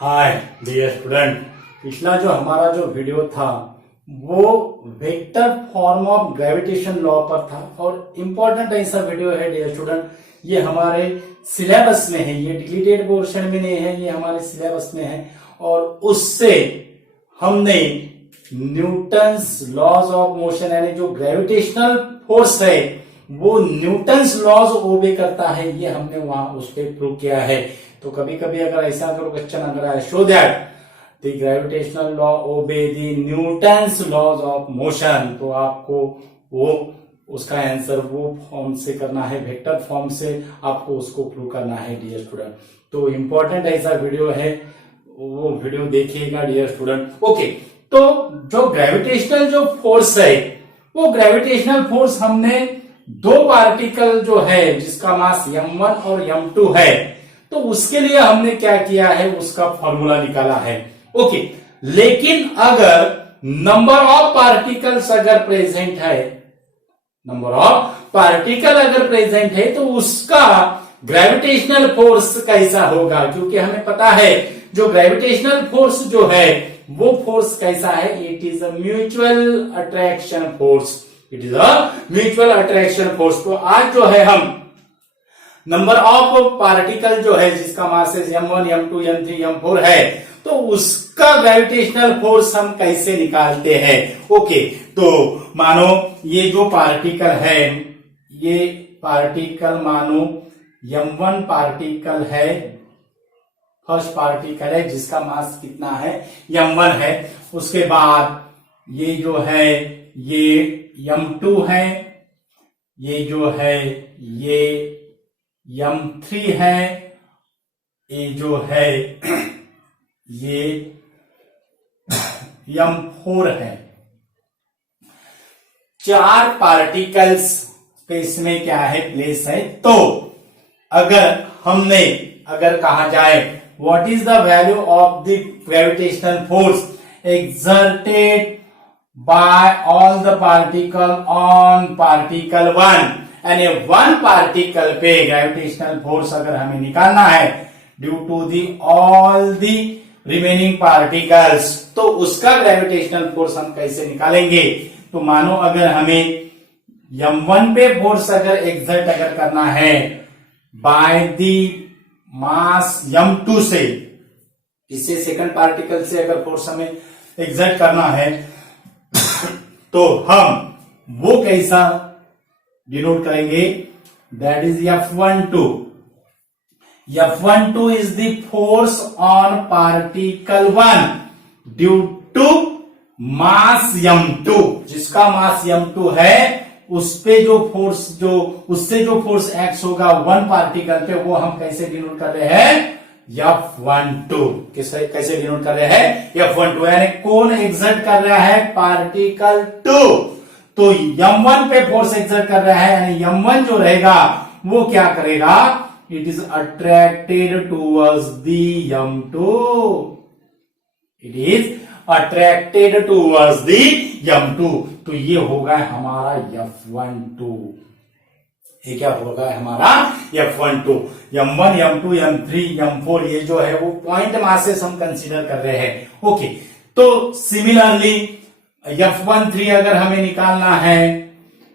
Hi dear student, पिछला जो हमारा जो वीडियो था वो vector form of gravitation law पर था और इम्पोर्टेंट ऐसा वीडियो है डियर स्टूडेंट। ये हमारे सिलेबस में है, ये डिलीटेड पोर्शन में नहीं है, ये हमारे सिलेबस में है। और उससे हमने न्यूटन्स लॉज ऑफ मोशन यानी जो ग्रेविटेशनल फोर्स है वो न्यूटन्स लॉज ओबे करता है, ये हमने वहां उस पर प्रूव किया है। तो कभी कभी अगर ऐसा अगर क्वेश्चन अगर आए, show that the gravitational law obey the Newton's laws of motion, तो आपको वो उसका आंसर वो फॉर्म से करना है, वेक्टर फॉर्म से आपको उसको प्रूव करना है डियर स्टूडेंट। तो इंपॉर्टेंट ऐसा वीडियो है, वो वीडियो देखिएगा डियर स्टूडेंट। ओके, तो जो ग्रेविटेशनल जो फोर्स है वो ग्रेविटेशनल फोर्स हमने दो पार्टिकल जो है जिसका मास m1 और m2 है, तो उसके लिए हमने क्या किया है, उसका फॉर्मूला निकाला है। ओके, लेकिन अगर नंबर ऑफ पार्टिकल्स अगर प्रेजेंट है, नंबर ऑफ पार्टिकल अगर प्रेजेंट है तो उसका ग्रेविटेशनल फोर्स कैसा होगा, क्योंकि हमें पता है जो ग्रेविटेशनल फोर्स जो है वो फोर्स कैसा है, it is a mutual attraction force, it is a mutual attraction force. तो आज जो है हम नंबर ऑफ पार्टिकल जो है जिसका मास m1 m2 m3 m4 है, तो उसका ग्रेविटेशनल फोर्स हम कैसे निकालते हैं। ओके, तो मानो ये जो पार्टिकल है, ये पार्टिकल मानो m1 पार्टिकल है, फर्स्ट पार्टिकल है जिसका मास कितना है, m1 है। उसके बाद ये जो है ये m2 है, ये जो है ये m3 है, ये जो है ये m4 है। चार पार्टिकल्स स्पेस में क्या है, प्लेस है। तो अगर हमने अगर कहा जाए what is the value of the gravitational force exerted by all the particle on particle 1, यानी वन पार्टिकल पे ग्रेविटेशनल फोर्स अगर हमें निकालना है due to the all the remaining particles, तो उसका ग्रेविटेशनल फोर्स हम कैसे निकालेंगे। तो मानो अगर हमें m1 पे फोर्स अगर एक्सर्ट अगर करना है बाय दी मास m2 से, इससे सेकंड पार्टिकल से अगर फोर्स हमें एक्सर्ट करना है तो हम वो कैसा डिनोट करेंगे, that is F12। F12 is the force on particle 1 due to mass m2, जिसका मास m2 है उस पे जो फोर्स जो उससे जो फोर्स एक्ट होगा वन पार्टिकल पे, वो हम कैसे डिनोट कर रहे हैं, F12। कैसे डिनोट कर रहे हैं, F12, यानी कौन एक्सर्ट कर रहा है, पार्टिकल 2। तो m1 पे फोर्स एक्सर्ट कर रहा है, यानी m1 जो रहेगा वो क्या करेगा, it is attracted towards the m2, it is attracted towards the m2। तो ये होगा हमारा F12, ये क्या होगा हमारा F12। m1 m2 m3 m4 ये जो है वो पॉइंट मासेस हम कंसीडर कर रहे हैं। ओके, तो सिमिलरली F13 अगर हमें निकालना है,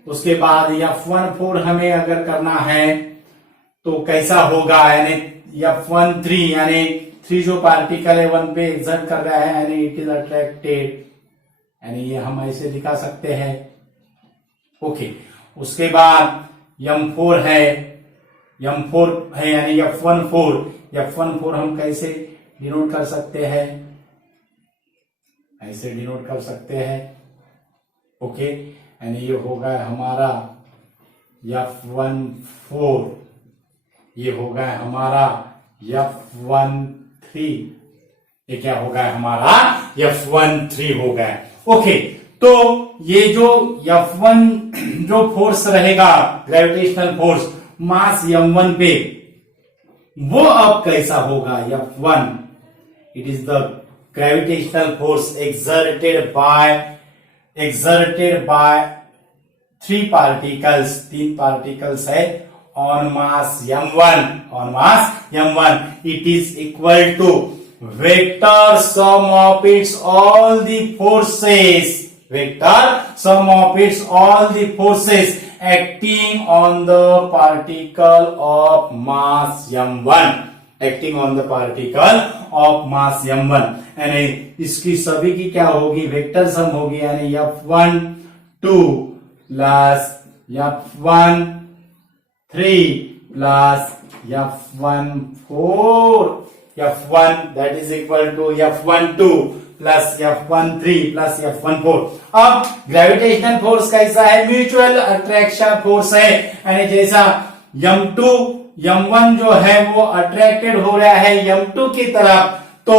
उसके बाद F14 हमें अगर करना है तो कैसा होगा, यानी F13 यानी 3 जो पार्टिकल है 1 पे एक्सर्ट कर रहा है, यानी इट इज अट्रैक्टेड, यानी ये हम ऐसे दिखा सकते हैं। ओके, उसके बाद m4 है, m4 है यानी F14 हम कैसे डिनोट कर सकते हैं, ऐसे डिनोट कर सकते हैं। ओके, यानी ये होगा हमारा F14, ये होगा हमारा F13, ये क्या होगा हमारा F13 होगा। ओके, तो ये जो F1 जो फोर्स रहेगा ग्रेविटेशनल फोर्स मास m1 पे, वो अब कैसा होगा, F1 it is the gravitational force exerted by 3 particles, 3 particles है on mass m1, it is equal to vector sum of its all the forces, vector sum of its all the forces acting on the particle of mass m1, acting on the particle of mass m1, यानी इसकी सभी की क्या होगी, vector sum होगी, यानी f1 2 plus f1 3 plus f1 4, f1 that is equal to f1 2 plus f1 3 plus f1 4। अब gravitational force कैसा है, म्यूचुअल अट्रैक्शन फोर्स है, यानी जैसा m2 m1 जो है वो अट्रैक्टेड हो रहा है m2 की तरफ, तो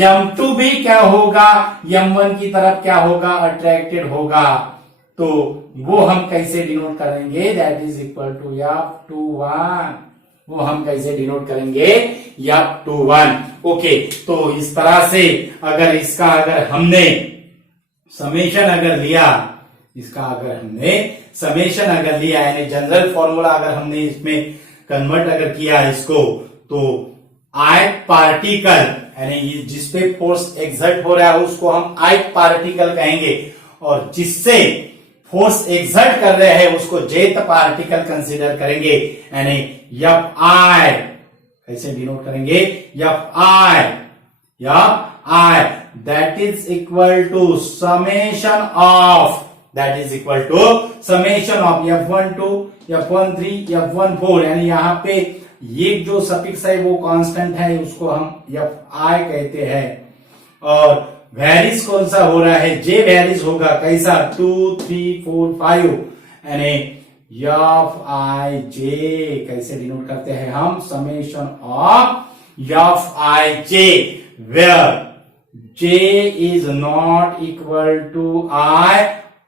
m2 भी क्या होगा, m1 की तरफ क्या होगा, अट्रैक्टेड होगा। तो वो हम कैसे डिनोट करेंगे, that is equal to f21, वो हम कैसे डिनोट करेंगे, f21। ओके, तो इस तरह से अगर इसका अगर हमने समेशन अगर लिया, इसका अगर हमने समेशन अगर लिया, यानी जनरल फॉर्मूला अगर हमने इसमें कन्वर्ट अगर किया इसको, तो ith पार्टिकल यानी जिसपे फोर्स एक्सर्ट हो रहा है उसको हम ith पार्टिकल कहेंगे, और जिससे फोर्स एक्सर्ट कर रहे हैं उसको jth पार्टिकल कंसीडर करेंगे, यानी fi कैसे डिनोट करेंगे, fi that is equal to summation of, that is equal to summation of f12 f13 f14, यानी यहाँ पे ये जो सफिक्स है वो कांस्टेंट है, उसको हम fi कहते हैं, और वैरिज कौन सा हो रहा है, जे वैरिज होगा, कैसा 2 3 4 5, यानी f i कैसे डिनोट करते हैं हम, summation of f i where j is not equal to i,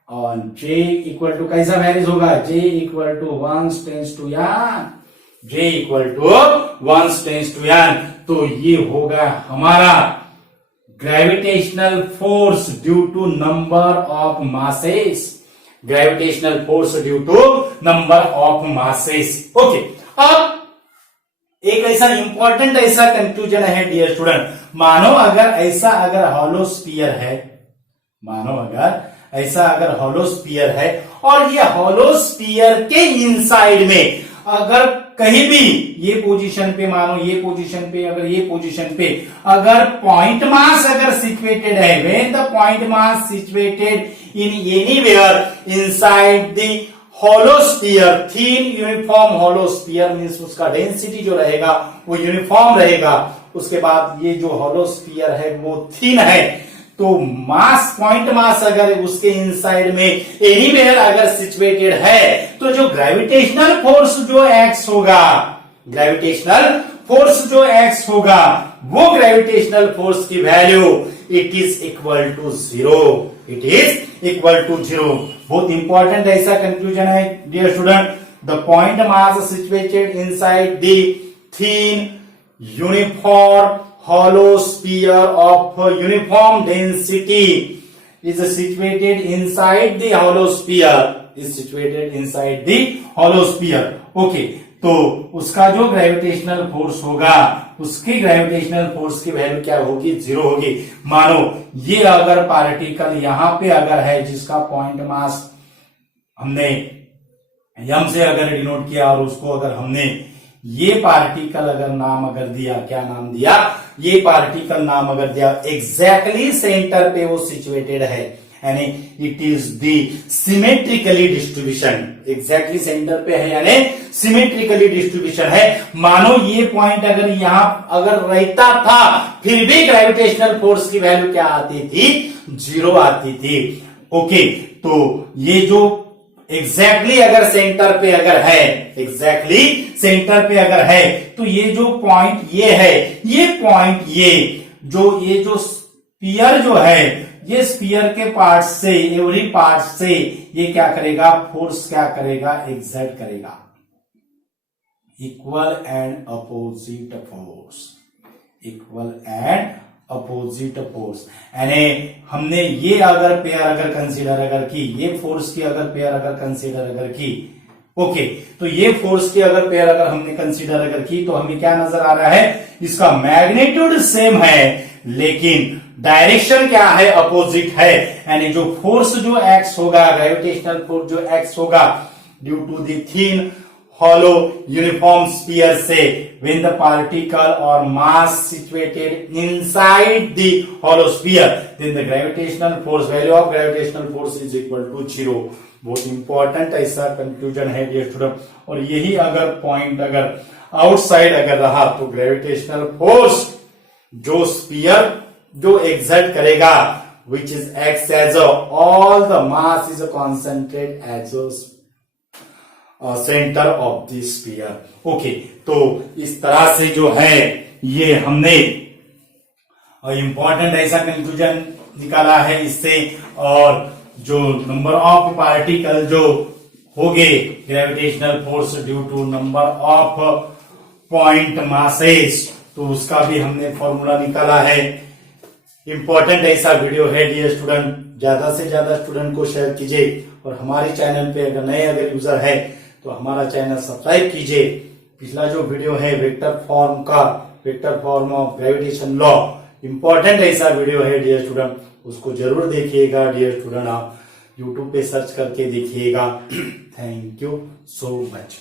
और j इक्वल टू कैसा वैरिज होगा, j equal to 1 tends to n, j equal to 1 tends to n। तो ये होगा हमारा gravitational force due to number of masses, gravitational force due to number of masses. Okay, अब एक ऐसा important ऐसा कंक्लूजन है डियर स्टूडेंट, मानो अगर ऐसा अगर हॉलो स्फीयर है, मानो अगर ऐसा अगर हॉलो स्फीयर है, और ये हॉलो स्फीयर के इनसाइड में अगर कहीं भी ये पोजीशन पे, मानो ये पोजीशन पे, अगर ये पोजीशन पे अगर पॉइंट मास अगर सिचुएटेड है, when the point mass situated in anywhere inside the hollow sphere, thin uniform hollow sphere means उसका डेंसिटी जो रहेगा वो यूनिफॉर्म रहेगा, उसके बाद ये जो हॉलो स्फीयर है वो थीन है, तो मास पॉइंट मास अगर उसके इनसाइड में एनीवेयर अगर सिचुएटेड है, तो जो ग्रेविटेशनल फोर्स जो एक्स होगा, ग्रेविटेशनल फोर्स जो एक्स होगा, वो ग्रेविटेशनल फोर्स की value it is equal to 0, it is equal to 0। बहुत इंपॉर्टेंट ऐसा कंक्लूजन है dear student, the point mass situated inside the thin uniform hollow sphere of uniform density is situated inside the hollow sphere, is situated inside the hollow sphere। Okay, तो उसका जो gravitational force होगा, उसकी gravitational force की value क्या होगी, 0 होगी। मानो ये अगर पार्टिकल यहां पे अगर है जिसका पॉइंट मास हमने m से अगर डिनोट किया, और उसको अगर हमने ये पार्टिकल अगर नाम अगर दिया, क्या नाम दिया, ये पार्टिकल नाम अगर दिया एग्जैक्टली सेंटर पे वो सिचुएटेड है, यानी it is the symmetrically distribution, exactly centre पे है यानी सिमेट्रिकली डिस्ट्रीब्यूशन है। मानो ये पॉइंट अगर यहां अगर रहता था, फिर भी ग्रेविटेशनल फोर्स की वैल्यू क्या आती थी, 0 आती थी। ओके, तो ये जो एग्जैक्टली अगर सेंटर पे अगर है, एग्जैक्टली सेंटर पे अगर है, तो ये जो पॉइंट ये है, ये पॉइंट ये जो स्फीयर जो है, ये स्फीयर के पार्ट से, एवरी पार्ट से ये क्या करेगा, फोर्स क्या करेगा, एक्सर्ट करेगा, equal and opposite force, equal and opposite force. यानी हमने ये अगर पेयर अगर कंसीडर अगर की, ये फोर्स की अगर पेयर अगर कंसीडर अगर की, ओके, तो ये फोर्स की अगर पेयर अगर हमने कंसीडर अगर की तो हमें क्या नजर आ रहा है, इसका मैग्नीट्यूड सेम है लेकिन डायरेक्शन क्या है, अपोजिट है। यानी जो फोर्स जो एक्स होगा, ग्रेविटेशनल फोर्स जो एक्स होगा due to the thin hollow uniform sphere say when the particle or mass situated inside the hollow sphere then the gravitational force, value of gravitational force is equal to 0। बहुत important ऐसा conclusion है dear student. और यही अगर point अगर outside अगर रहा तो ग्रेविटेशनल फोर्स जो स्पीयर जो एक्सर्ट करेगा which is acts as all the mass is concentrated as a centre of the sphere. Okay, तो इस तरह से जो है ये हमने इंपॉर्टेंट ऐसा कंक्लूजन निकाला है इससे। और जो नंबर ऑफ पार्टिकल जो होंगे gravitational force due to number of point masses, तो उसका भी हमने फॉर्मूला निकाला है। इंपॉर्टेंट ऐसा वीडियो है डियर स्टूडेंट, ज्यादा से ज्यादा स्टूडेंट को शेयर कीजिए। और हमारे चैनल पे अगर नए अगर यूजर है तो हमारा चैनल सब्सक्राइब कीजिए। पिछला जो वीडियो है वेक्टर फॉर्म का, vector form of gravitation law, important ऐसा वीडियो है डियर स्टूडेंट, उसको जरूर देखिएगा डियर स्टूडेंट। आप यूट्यूब पे सर्च करके देखिएगा। Thank you so much.